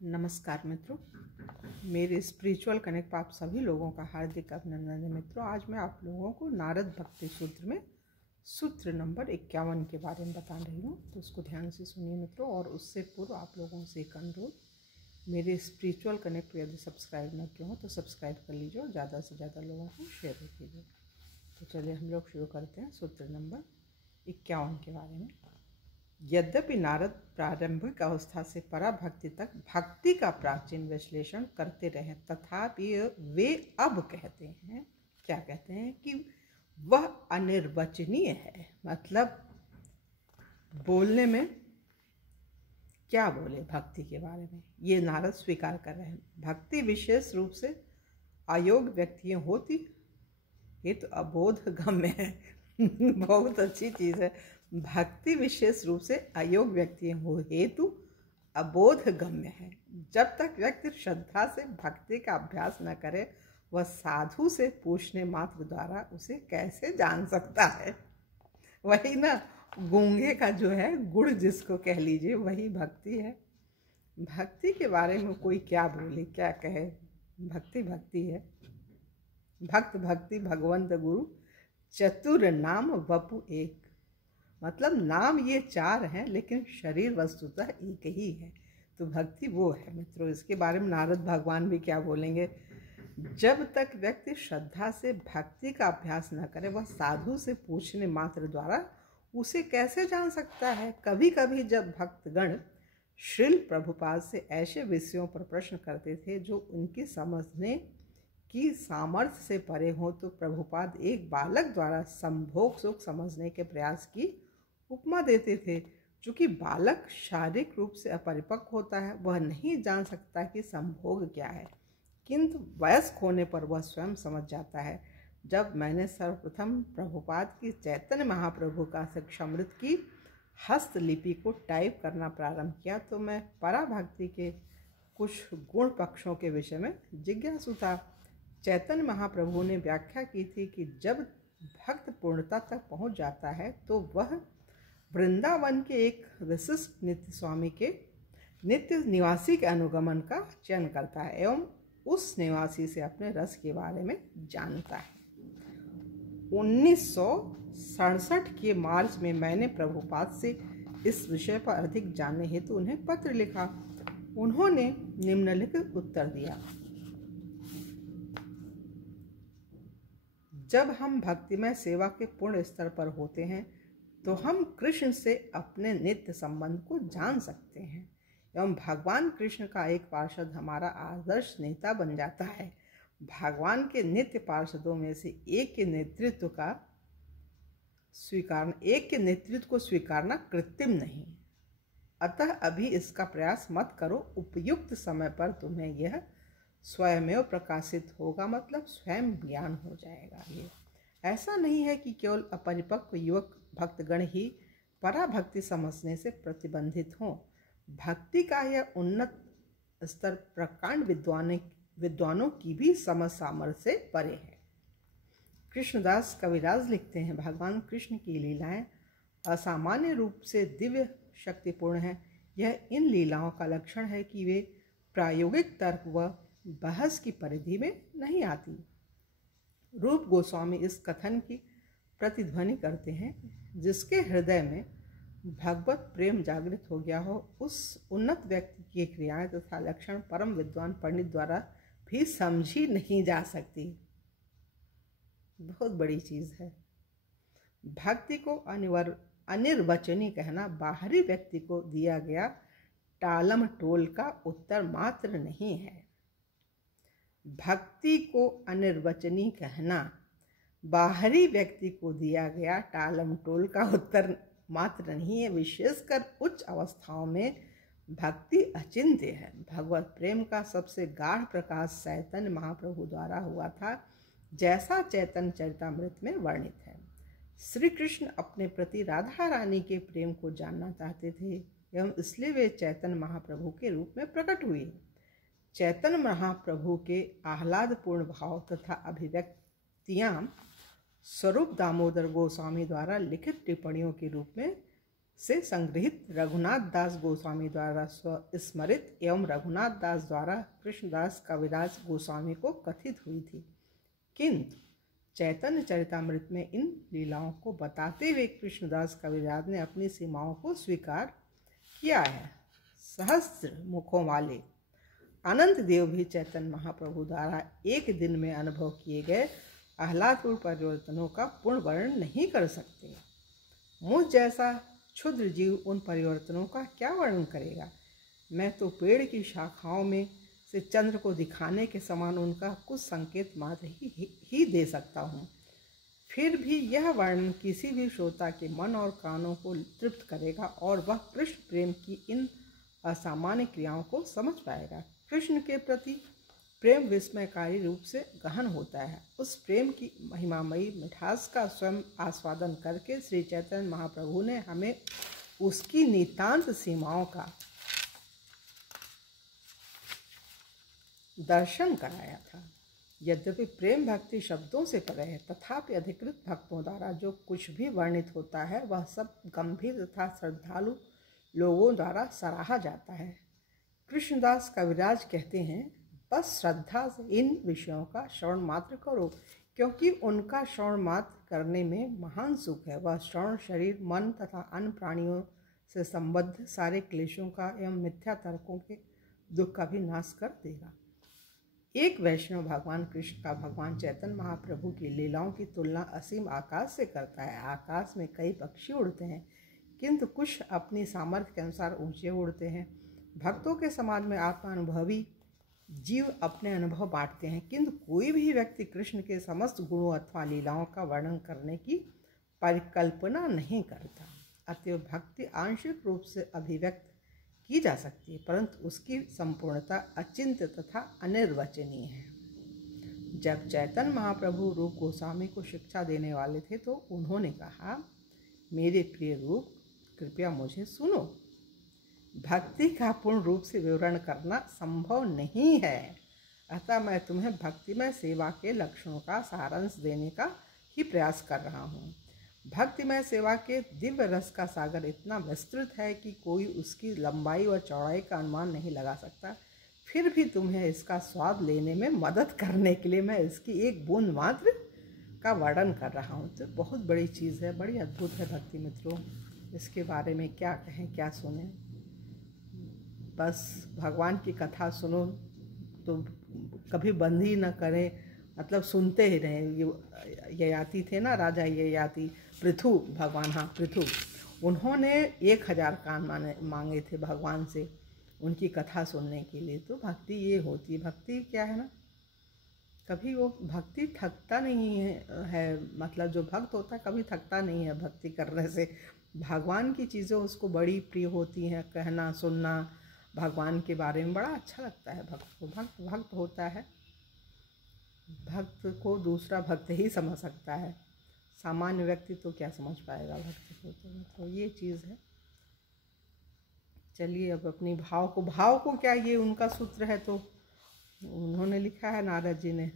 नमस्कार मित्रों, मेरे स्पिरिचुअल कनेक्ट पर आप सभी लोगों का हार्दिक अभिनंदन है। मित्रों, आज मैं आप लोगों को नारद भक्ति सूत्र में सूत्र नंबर 51 के बारे में बता रही हूँ, तो उसको ध्यान से सुनिए मित्रों। और उससे पूर्व आप लोगों से एक अनुरोध, मेरे स्पिरिचुअल कनेक्ट पर यदि सब्सक्राइब न किया हो तो सब्सक्राइब कर लीजिए और ज़्यादा से ज़्यादा लोगों को शेयर भी कीजिए। तो चलिए हम लोग शुरू करते हैं सूत्र नंबर 51 के बारे में। यद्यपि नारद प्रारंभिक अवस्था से पराभक्ति तक भक्ति का प्राचीन विश्लेषण करते रहे, तथापि वे अब कहते हैं, क्या कहते हैं कि वह अनिर्वचनीय है। मतलब बोलने में क्या बोले भक्ति के बारे में, ये नारद स्वीकार कर रहे हैं। भक्ति विशेष रूप से अयोग्य व्यक्तियां होती ये तो अबोध गम्य है। बहुत अच्छी चीज़ है। भक्ति विशेष रूप से अयोग्य व्यक्ति हो हेतु अबोध गम्य है। जब तक व्यक्ति श्रद्धा से भक्ति का अभ्यास न करे, वह साधु से पूछने मात्र द्वारा उसे कैसे जान सकता है। वही ना, गूंगे का जो है गुड़ जिसको कह लीजिए, वही भक्ति है। भक्ति के बारे में कोई क्या बोले क्या कहे, भक्ति भक्ति है। भक्त भक्ति भगवंत गुरु चतुर नाम वपु एक। मतलब नाम ये चार हैं, लेकिन शरीर वस्तुतः एक ही है। तो भक्ति वो है मित्रों। इसके बारे में नारद भगवान भी क्या बोलेंगे, जब तक व्यक्ति श्रद्धा से भक्ति का अभ्यास न करे, वह साधु से पूछने मात्र द्वारा उसे कैसे जान सकता है। कभी कभी जब भक्तगण श्रील प्रभुपाद से ऐसे विषयों पर प्रश्न करते थे जो उनकी समझने की सामर्थ्य से परे हो, तो प्रभुपाद एक बालक द्वारा संभोग सुख समझने के प्रयास की उपमा देते थे। चूँकि बालक शारीरिक रूप से अपरिपक्व होता है, वह नहीं जान सकता कि संभोग क्या है, किंतु वयस्क होने पर वह स्वयं समझ जाता है। जब मैंने सर्वप्रथम प्रभुपाद की चैतन्य महाप्रभु का शिक्षामृत की हस्तलिपि को टाइप करना प्रारंभ किया, तो मैं पराभक्ति के कुछ गुण पक्षों के विषय में जिज्ञासु था। चैतन्य महाप्रभु ने व्याख्या की थी कि जब भक्त पूर्णता तक पहुंच जाता है, तो वह वृंदावन के एक विशिष्ट नित्य स्वामी के नित्य निवासी के अनुगमन का चयन करता है एवं उस निवासी से अपने रस के बारे में जानता है। 1967 के मार्च में मैंने प्रभुपाद से इस विषय पर अधिक जानने हेतु उन्हें पत्र लिखा। उन्होंने निम्नलिखित उत्तर दिया। जब हम भक्तिमय सेवा के पूर्ण स्तर पर होते हैं, तो हम कृष्ण से अपने नित्य संबंध को जान सकते हैं एवं भगवान कृष्ण का एक पार्षद हमारा आदर्श नेता बन जाता है। भगवान के नित्य पार्षदों में से एक के नेतृत्व को स्वीकारना कृत्रिम नहीं। अतः अभी इसका प्रयास मत करो, उपयुक्त समय पर तुम्हें यह स्वयमेव प्रकाशित होगा, मतलब स्वयं ज्ञान हो जाएगा। ये ऐसा नहीं है कि केवल अपरिपक्व युवक भक्तगण ही पराभक्ति समझने से प्रतिबंधित हों। भक्ति का यह उन्नत स्तर प्रकांड विद्वानों की भी समझ सामर्थ्य से परे है। कृष्णदास कविराज लिखते हैं, भगवान कृष्ण की लीलाएं असामान्य रूप से दिव्य शक्तिपूर्ण हैं। यह इन लीलाओं का लक्षण है कि वे प्रायोगिक तर्क व बहस की परिधि में नहीं आती। रूप गोस्वामी इस कथन की प्रतिध्वनि करते हैं, जिसके हृदय में भगवत प्रेम जागृत हो गया हो, उस उन्नत व्यक्ति की क्रियाएं तथा लक्षण परम विद्वान पंडित द्वारा भी समझी नहीं जा सकती। बहुत बड़ी चीज है। भक्ति को अनिर्वचनीय कहना बाहरी व्यक्ति को दिया गया टालम टोल का उत्तर मात्र नहीं है। भक्ति को अनिर्वचनीय कहना बाहरी व्यक्ति को दिया गया टालम टोल का उत्तर मात्र नहीं है। विशेषकर उच्च अवस्थाओं में भक्ति अचिंत्य है। भगवत प्रेम का सबसे गाढ़ प्रकाश चैतन्य महाप्रभु द्वारा हुआ था, जैसा चैतन्य चरितामृत में वर्णित है। श्री कृष्ण अपने प्रति राधा रानी के प्रेम को जानना चाहते थे एवं इसलिए वे चैतन्य महाप्रभु के रूप में प्रकट हुए। चैतन्य महाप्रभु के आह्लादपूर्ण भाव तथा अभिव्यक्तियाँ स्वरूप दामोदर गोस्वामी द्वारा लिखित टिप्पणियों के रूप में से संग्रहित रघुनाथ दास गोस्वामी द्वारा स्मरित एवं रघुनाथ दास द्वारा कृष्णदास कविराज गोस्वामी को कथित हुई थी। किंतु चैतन्य चरितामृत में इन लीलाओं को बताते हुए कृष्णदास कविराज ने अपनी सीमाओं को स्वीकार किया है। सहस्त्र मुखों वाले अनंत देव भी चैतन्य महाप्रभु द्वारा एक दिन में अनुभव किए गए आह्लादपूर्ण परिवर्तनों का पूर्ण वर्णन नहीं कर सकते। मुझ जैसा क्षुद्र जीव उन परिवर्तनों का क्या वर्णन करेगा। मैं तो पेड़ की शाखाओं में से चंद्र को दिखाने के समान उनका कुछ संकेत मात्र ही दे सकता हूँ। फिर भी यह वर्णन किसी भी श्रोता के मन और कानों को तृप्त करेगा और वह कृष्ण प्रेम की इन असामान्य क्रियाओं को समझ पाएगा। कृष्ण के प्रति प्रेम विस्मयकारी रूप से गहन होता है। उस प्रेम की महिमामयी मिठास का स्वयं आस्वादन करके श्री चैतन्य महाप्रभु ने हमें उसकी नितांत सीमाओं का दर्शन कराया था। यद्यपि प्रेम भक्ति शब्दों से परे है, तथापि अधिकृत भक्तों द्वारा जो कुछ भी वर्णित होता है वह सब गंभीर तथा श्रद्धालु लोगों द्वारा सराहा जाता है। कृष्णदास कविराज कहते हैं, बस श्रद्धा से इन विषयों का श्रवण मात्र करो, क्योंकि उनका श्रवण मात्र करने में महान सुख है। वह श्रवण शरीर, मन तथा अन्य प्राणियों से संबद्ध सारे क्लेशों का एवं मिथ्या तर्कों के दुख का भी नाश कर देगा। एक वैष्णव भगवान कृष्ण का भगवान चैतन्य महाप्रभु की लीलाओं की तुलना असीम आकाश से करता है। आकाश में कई पक्षी उड़ते हैं, किंतु कुछ अपनी सामर्थ्य के अनुसार ऊंचे उड़ते हैं। भक्तों के समाज में आत्मानुभवी जीव अपने अनुभव बांटते हैं, किंतु कोई भी व्यक्ति कृष्ण के समस्त गुणों अथवा लीलाओं का वर्णन करने की परिकल्पना नहीं करता। अतएव भक्ति आंशिक रूप से अभिव्यक्त की जा सकती है, परंतु उसकी संपूर्णता अचिंत्य तथा अनिर्वचनीय है। जब चैतन्य महाप्रभु रूप गोस्वामी को शिक्षा देने वाले थे तो उन्होंने कहा, मेरे प्रिय रूप, कृपया मुझे सुनो। भक्ति का पूर्ण रूप से विवरण करना संभव नहीं है, अतः मैं तुम्हें भक्तिमय सेवा के लक्षणों का सारांश देने का ही प्रयास कर रहा हूँ। भक्तिमय सेवा के दिव्य रस का सागर इतना विस्तृत है कि कोई उसकी लंबाई व चौड़ाई का अनुमान नहीं लगा सकता। फिर भी तुम्हें इसका स्वाद लेने में मदद करने के लिए मैं इसकी एक बूंद मात्र का वर्णन कर रहा हूँ। तो बहुत बड़ी चीज़ है, बड़ी अद्भुत है भक्ति मित्रों। इसके बारे में क्या कहें, क्या सुने। बस भगवान की कथा सुनो तो कभी बंद ही न करें, मतलब सुनते ही रहें। ययाति थे ना, राजा ययाति, पृथु भगवान, हाँ पृथु, उन्होंने 1000 कान मांगे थे भगवान से उनकी कथा सुनने के लिए। तो भक्ति ये होती है। भक्ति क्या है ना, कभी वो भक्ति थकता नहीं है, मतलब जो भक्त होता है कभी थकता नहीं है भक्ति करने से। भगवान की चीज़ें उसको बड़ी प्रिय होती हैं, कहना सुनना भगवान के बारे में बड़ा अच्छा लगता है भक्त को। भक्त होता है, भक्त को दूसरा भक्त ही समझ सकता है, सामान्य व्यक्ति तो क्या समझ पाएगा भक्त को। तो ये चीज़ है। चलिए अब अपनी भाव को क्या, ये उनका सूत्र है तो उन्होंने लिखा है, नारद जी ने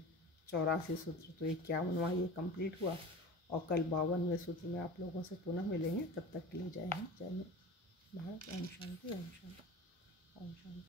84 सूत्र, तो 51वां ये कंप्लीट हुआ और कल 52वें सूत्र में आप लोगों से पुनः मिलेंगे। तब तक के लिए जय हिंद, जय भारत, ओम शांति, ओम शांति, ओम शांति।